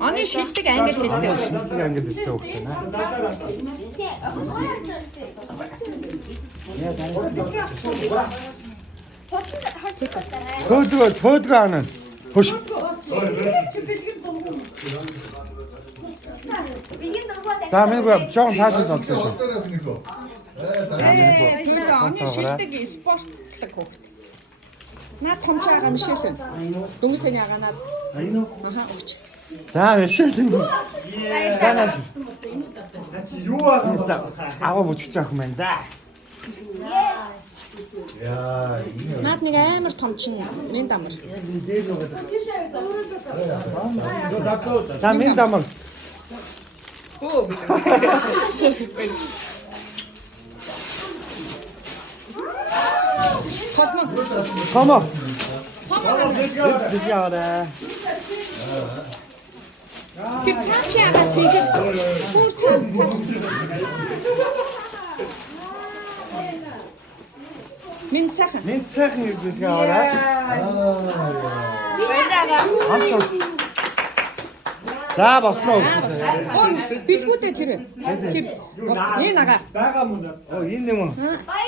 Оны шилдэг англи хэлтэй. Шилдэг англи хэлтэй хөхтэй наа. Төөдгөө анаа. Хөш. За минь жоон таашаа сондлоо. Төөдөө оны шилдэг спортлог хөхт. Наа томчаагаа мишэлэн. Дөнгөцөний агаанаад. Аха өгч. За мишэлэн. За наа. Юу аа? Агуу бүжигч авах юм байна да. Яа, Наад нэг амар томчин минь дамар. За минь дамаг. Солно. Сомо. Бид яараа. Тэр цаашаага цээгэр. Бүр цаа. Минь цаахан. Минь цаахан бид яараа. Хасус. За босноо. Бишгүүдээ тэр. Тэр. Энэ нага. Бага мөн. Оо энэ юм уу?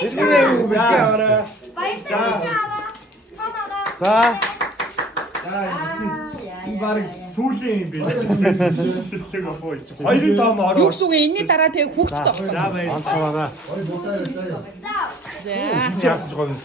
Бишгүүнээ бид яараа. За. Бараг сүүлийн юм бэ. Хоёрын том ороо. Юу гэсэн үг энэний дараа тэг хүүхдтэй болох. Ансаараа. ой мотаар заяа. Яасан ч гоё.